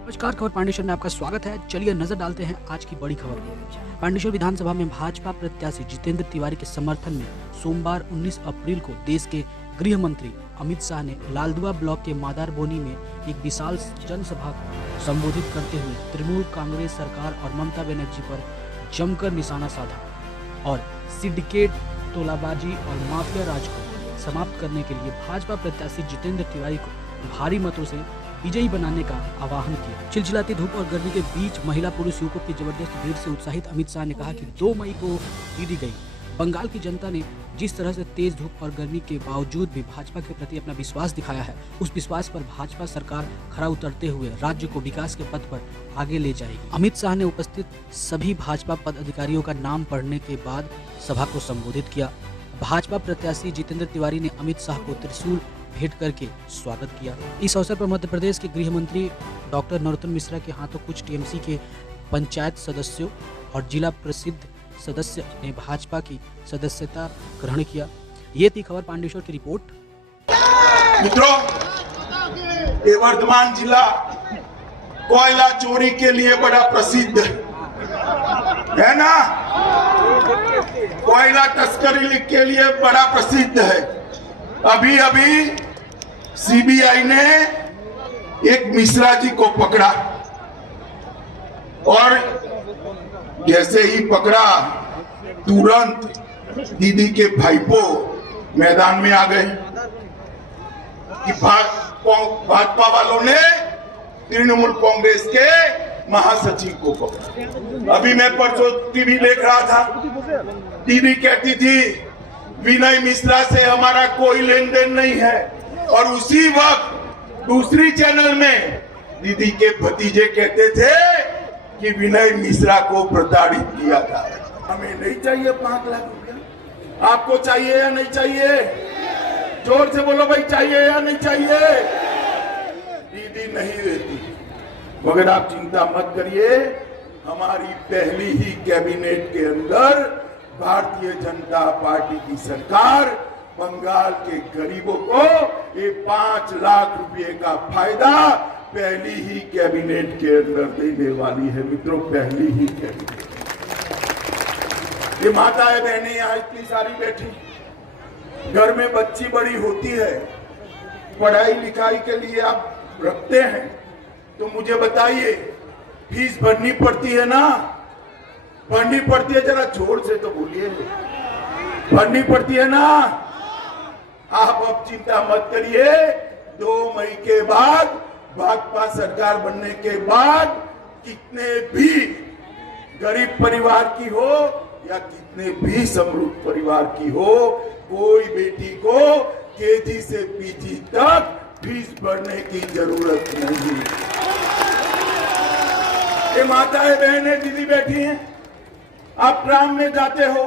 नमस्कार, खबर पांडेश्वर में आपका स्वागत है। चलिए नजर डालते हैं आज की बड़ी खबर पर। पांडेश्वर विधानसभा में भाजपा प्रत्याशी जितेंद्र तिवारी के समर्थन में सोमवार 19 अप्रैल को देश के गृह मंत्री अमित शाह ने लालदुआ ब्लॉक के मादारबोनी में एक विशाल जनसभा को संबोधित करते हुए तृणमूल कांग्रेस सरकार और ममता बनर्जी पर जमकर निशाना साधा और सिंडिकेट, तोलाबाजी और माफिया राज को समाप्त करने के लिए भाजपा प्रत्याशी जितेंद्र तिवारी को भारी मतों से विजयी बनाने का आह्वान किया। चिलचिलाती धूप और गर्मी के बीच महिला पुरुष युवकों की जबरदस्त भीड़ से उत्साहित अमित शाह ने कहा कि 2 मई को जीती गई बंगाल की जनता ने जिस तरह से तेज धूप और गर्मी के बावजूद भी भाजपा के प्रति अपना विश्वास दिखाया है, उस विश्वास पर भाजपा सरकार खरा उतरते हुए राज्य को विकास के पथ पर आगे ले जाएगी। अमित शाह ने उपस्थित सभी भाजपा पदाधिकारियों का नाम पढ़ने के बाद सभा को संबोधित किया। भाजपा प्रत्याशी जितेंद्र तिवारी ने अमित शाह को त्रिशूल भेंट करके स्वागत किया। इस अवसर पर मध्य प्रदेश के गृह मंत्री डॉक्टर नरोत्तम मिश्रा के हाथों कुछ टीएमसी के पंचायत सदस्यों और जिला प्रसिद्ध सदस्य ने भाजपा की सदस्यता ग्रहण किया। ये थी खबर पांडेश्वर की रिपोर्ट। मित्रों, ये वर्धमान जिला कोयला चोरी के लिए बड़ा प्रसिद्ध है ना, कोयला तस्करी के लिए बड़ा प्रसिद्ध है। अभी सीबीआई ने एक मिश्रा जी को पकड़ा और जैसे ही पकड़ा तुरंत दीदी के भाईपो मैदान में आ गए कि भाजपा वालों ने तृणमूल कांग्रेस के महासचिव को पकड़ा। अभी मैं परसों टीवी देख रहा था, दीदी कहती थी विनय मिश्रा से हमारा कोई लेन देन नहीं है, और उसी वक्त दूसरी चैनल में दीदी के भतीजे कहते थे कि विनय मिश्रा को प्रताड़ित किया था। हमें नहीं चाहिए 5 लाख रुपया। आपको चाहिए या नहीं चाहिए? जोर से बोलो भाई, चाहिए या नहीं चाहिए? दीदी नहीं देती, मगर आप चिंता मत करिए, हमारी पहली ही कैबिनेट के अंदर भारतीय जनता पार्टी की सरकार बंगाल के गरीबों को ये 5 लाख रुपए का फायदा पहली ही कैबिनेट के अंदर देने वाली है। मित्रों, पहली ही कैबिनेट। ये माताएं बहनें यहाँ इतनी सारी बैठी, घर में बच्ची बड़ी होती है, पढ़ाई लिखाई के लिए आप रखते हैं, तो मुझे बताइए फीस भरनी पड़ती है ना? भरनी पड़ती है, जरा जोर से तो बोलिए, भरनी पड़ती है ना? आप अब चिंता मत करिए, 2 मई के बाद भाजपा सरकार बनने के बाद कितने भी गरीब परिवार की हो या कितने भी समृद्ध परिवार की हो, कोई बेटी को केजी से पीजी तक फीस भरने की जरूरत नहीं। ये माताएं बहनें दीदी बैठी हैं, आप ट्राम में जाते हो,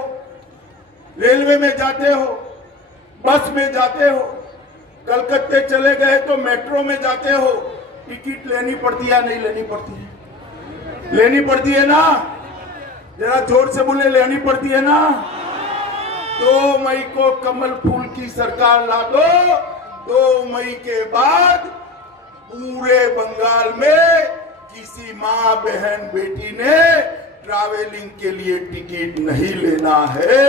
रेलवे में जाते हो, बस में जाते हो, कलकत्ते चले गए तो मेट्रो में जाते हो, टिकट लेनी पड़ती है या नहीं लेनी पड़ती है? लेनी पड़ती है ना? जरा जोर से बोले, लेनी पड़ती है ना? 2 मई को कमल फूल की सरकार ला दो, 2 मई के बाद पूरे बंगाल में किसी माँ बहन बेटी ने ट्रैवलिंग के लिए टिकट नहीं लेना है।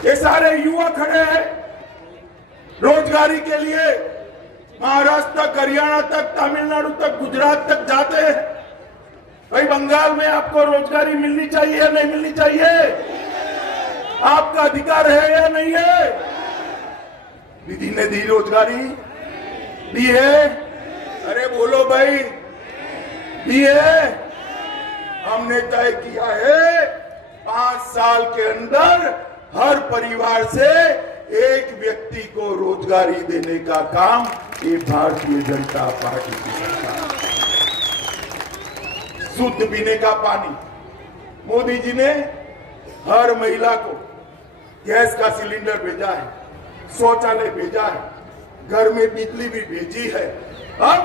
ये सारे युवा खड़े हैं रोजगारी के लिए, महाराष्ट्र तक, हरियाणा तक, तमिलनाडु तक, गुजरात तक जाते हैं। भाई, बंगाल में आपको रोजगारी मिलनी चाहिए या नहीं मिलनी चाहिए? आपका अधिकार है या नहीं है? दीदी ने दी रोजगारी, दी है? अरे बोलो भाई, दी है? हमने तय किया है 5 साल के अंदर हर परिवार से एक व्यक्ति को रोजगारी देने का काम ये भारतीय जनता पार्टी की सरकार। शुद्ध पीने का पानी, मोदी जी ने हर महिला को गैस का सिलेंडर भेजा है, शौचालय भेजा है, घर में बिजली भी भेजी है। अब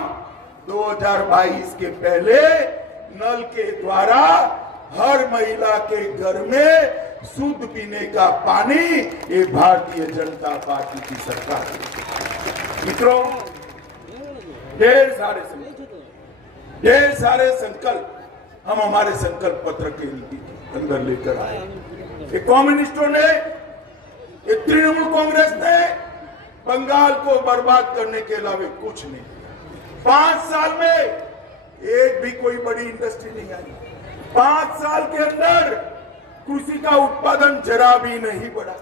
2022 के पहले नल के द्वारा हर महिला के घर में शुद्ध पीने का पानी ये भारतीय जनता पार्टी की सरकार है। मित्रों, ढेर सारे संकल्प हम हमारे संकल्प पत्र के अंदर लेकर आए। ये कम्युनिस्टों ने, ये तृणमूल कांग्रेस ने बंगाल को बर्बाद करने के अलावा कुछ नहीं किया। 5 साल में एक भी कोई बड़ी इंडस्ट्री नहीं आई। 5 साल के अंदर कृषि का उत्पादन जरा भी नहीं बढ़ा।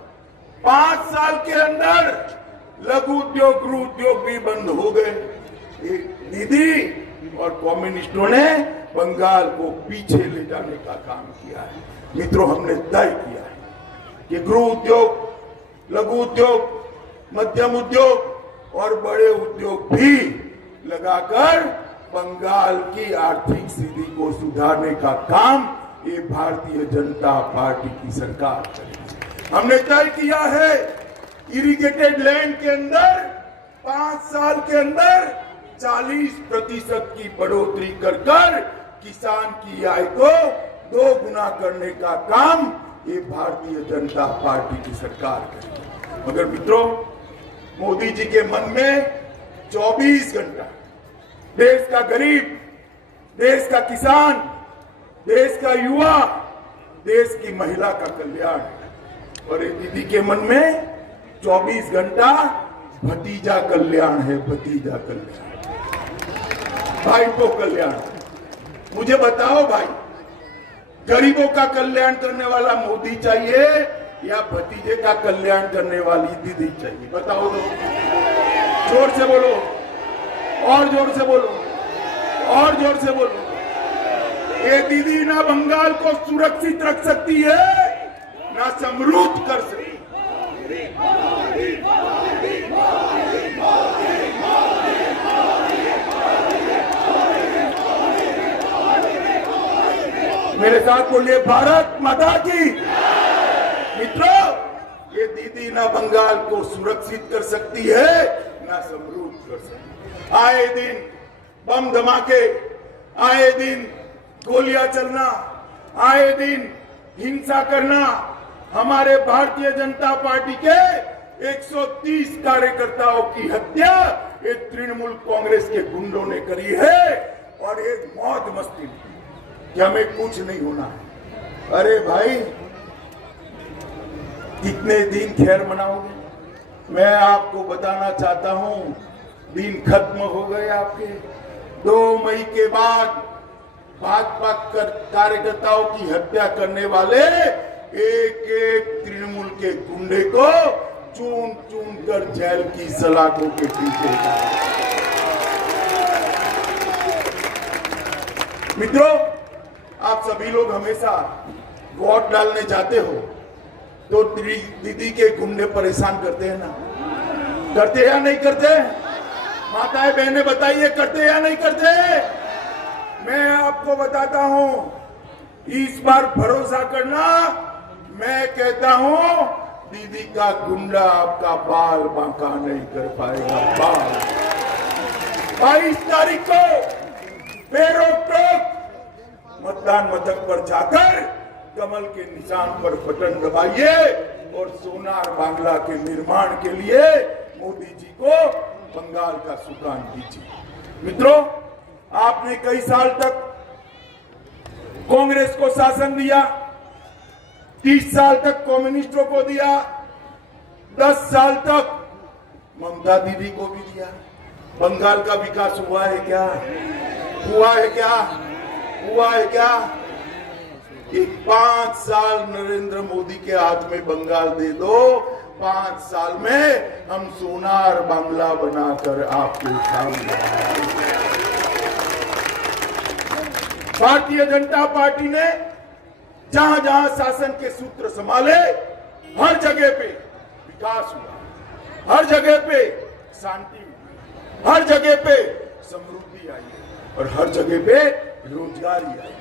5 साल के अंदर लघु उद्योग, गृह उद्योग भी बंद हो गए। दीदी और कम्युनिस्टों ने बंगाल को पीछे ले जाने का काम किया है। मित्रों, हमने तय किया है कि गृह उद्योग, लघु उद्योग, मध्यम उद्योग और बड़े उद्योग भी लगाकर बंगाल की आर्थिक स्थिति को सुधारने का काम ये भारतीय जनता पार्टी की सरकार करेगी। हमने तय किया है इरिगेटेड लैंड के अंदर 5 साल के अंदर 40% की बढ़ोतरी कर किसान की आय को 2 गुना करने का काम ये भारतीय जनता पार्टी की सरकार करेगी। मगर मित्रों, मोदी जी के मन में 24 घंटा देश का गरीब, देश का किसान, देश का युवा, देश की महिला का कल्याण है। और ये दीदी के मन में 24 घंटा भतीजा कल्याण है, भतीजा कल्याण, भाई को कल्याण। मुझे बताओ भाई, गरीबों का कल्याण करने वाला मोदी चाहिए या भतीजे का कल्याण करने वाली दीदी चाहिए? बताओ तो, जोर से बोलो, और जोर से बोलो, और जोर से बोलो। ये दीदी ना बंगाल को सुरक्षित रख सकती है, ना समृद्ध कर सकती है। मेरे साथ बोलिए, भारत माता की। मित्रों, ये दीदी ना बंगाल को सुरक्षित कर सकती है, ना समृद्ध कर सकती है। आए दिन बम धमाके, आए दिन गोलियां चलना, आए दिन हिंसा करना, हमारे भारतीय जनता पार्टी के 130 कार्यकर्ताओं की हत्या ये तृणमूल कांग्रेस के गुंडों ने करी है। और एक मौज मस्ती कि हमें कुछ नहीं होना है। अरे भाई, कितने दिन खैर मनाओगे? मैं आपको बताना चाहता हूं, दिन खत्म हो गए आपके। 2 मई के बाद भाजपा कार्यकर्ताओं की हत्या करने वाले एक एक तृणमूल के गुंडे को चून चून कर जेल की सलाखों के पीछे। मित्रों, आप सभी लोग हमेशा वोट डालने जाते हो तो दीदी के गुंडे परेशान करते हैं ना? करते या नहीं करते? माताएं बहनें बताइए, करते या नहीं करते? मैं आपको बताता हूं, इस बार भरोसा करना, मैं कहता हूं दीदी का गुंडा आपका बाल बांका नहीं कर पाएगा। बाल 22 तारीख को बेरोक टोक मतदान मथक पर जाकर कमल के निशान पर बटन दबाइए और सोनार बांग्ला के निर्माण के लिए मोदी जी को बंगाल का सुकान दीजिए। मित्रों, आपने कई साल तक कांग्रेस को शासन दिया, 30 साल तक कम्युनिस्टों को दिया, 10 साल तक ममता दीदी को भी दिया। बंगाल का विकास हुआ है क्या? हुआ है क्या? हुआ है क्या? एक 5 साल नरेंद्र मोदी के हाथ में बंगाल दे दो, 5 साल में हम सोनार बांग्ला बनाकर आपके सामने। भारतीय जनता पार्टी ने जहां जहां शासन के सूत्र संभाले, हर जगह पे विकास हुआ, हर जगह पे शांति हुई, हर जगह पे समृद्धि आई और हर जगह पे रोजगारी आई।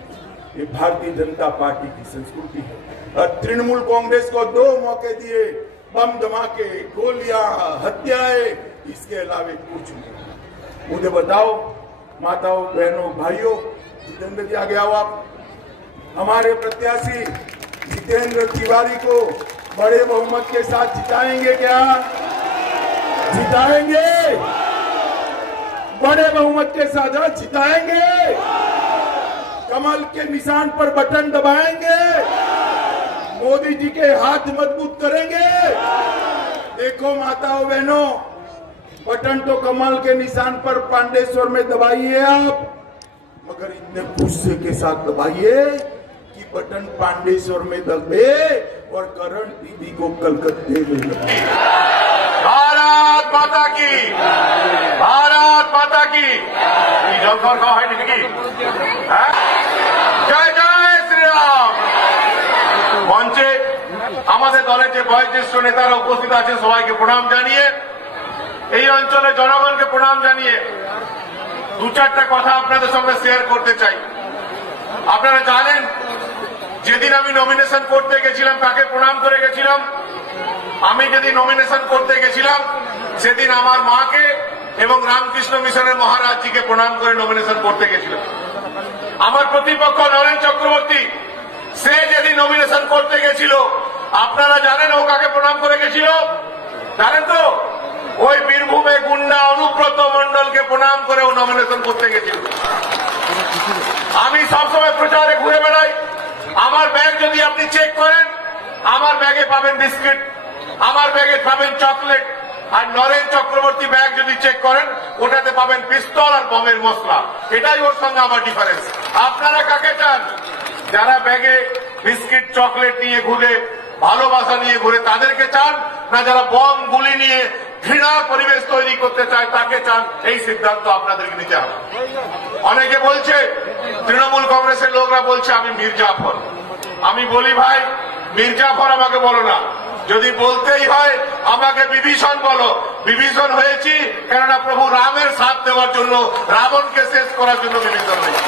ये भारतीय जनता पार्टी की संस्कृति है। और तृणमूल कांग्रेस को 2 मौके दिए, बम धमाके, गोलियां, हत्याएं, इसके अलावा कुछ नहीं। मुझे बताओ माताओं, बहनों, भाइयों, जितेंद्र जी आगे आओ आप। हमारे प्रत्याशी जितेंद्र तिवारी को बड़े बहुमत के साथ जिताएंगे क्या? जिताएंगे। बड़े बहुमत के साथ जिताएंगे, कमल के निशान पर बटन दबाएंगे, मोदी जी के हाथ मजबूत करेंगे। देखो माताओं बहनों, बटन तो कमल के निशान पर पांडेश्वर में दबाइए आप, मगर इतने गुस्से के साथ दबाइए कि बटन पांडेश्वर में दबे और करण दीदी को कलकत्ते में दबाए। भारत माता की, भारत माता की। জলখাবার খাওয়া হয়নি নাকি? জয় জয় শ্রীরাম। মঞ্চে আমাদের দলের যে বয়োজ্যেষ্ঠ নেতারা উপস্থিত আছেন সবাইকে প্রণাম জানিয়ে, এই অঞ্চলের জনগণকে প্রণাম জানিয়ে দু চারটা কথা আপনাদের সঙ্গে শেয়ার করতে চাই। আপনারা জানেন যেদিন আমি নমিনেশন করতে গেছিলাম কাকে প্রণাম করে গেছিলাম? আমি যেদিন নমিনেশন করতে গেছিলাম সেদিন আমার মাকে এবং রামকৃষ্ণ মিশনের মহারাজজিকে প্রণাম করে নমিনেশন করতে গেছিলাম। আমার প্রতিপক্ষ নরেন চক্রবর্তী সে যেদিন নমিনেশন করতে গেছিল, আপনারা জানেন ও কাকে প্রণাম করে গেছিল? জানেন তো? ওই বীরভূমে গুন্ডা অনুব্রত মণ্ডলকে প্রণাম করে ও নমিনেশন করতে গেছিল। আমি সবসময় প্রচারে ঘুরে বেড়াই, আমার ব্যাগ যদি আপনি চেক করেন, আমার ব্যাগে পাবেন বিস্কিট, আমার ব্যাগে পাবেন চকলেট, আর নরেন চক্রবর্তী ব্যাগ যদি চেক করেন ওটাতে পাবেন পিস্তল আর বমের মশলা। এটাই ওর সঙ্গে আমার ডিফারেন্স। আপনারা কাকে চান? যারা ব্যাগে বিস্কিট চকলেট নিয়ে ঘুরে, ভালোবাসা নিয়ে ঘুরে তাদেরকে চান, না যারা বম গুলি নিয়ে ঘৃণার পরিবেশ তৈরি করতে চায় তাকে চান? এই সিদ্ধান্ত আপনাদেরকে নিতে হবে। অনেকে বলছে, তৃণমূল কংগ্রেসের লোকরা বলছে আমি মির্জাফর। আমি বলি ভাই, মির্জাফর আমাকে বলো না, যদি বলতেই হয় আমাকে বিভীষণ বলো। বিভীষণ হয়েছি কেননা প্রভু রামের সাথ দেওয়ার জন্য, রাবণকে শেষ করার জন্য বিভীষণ হয়েছি।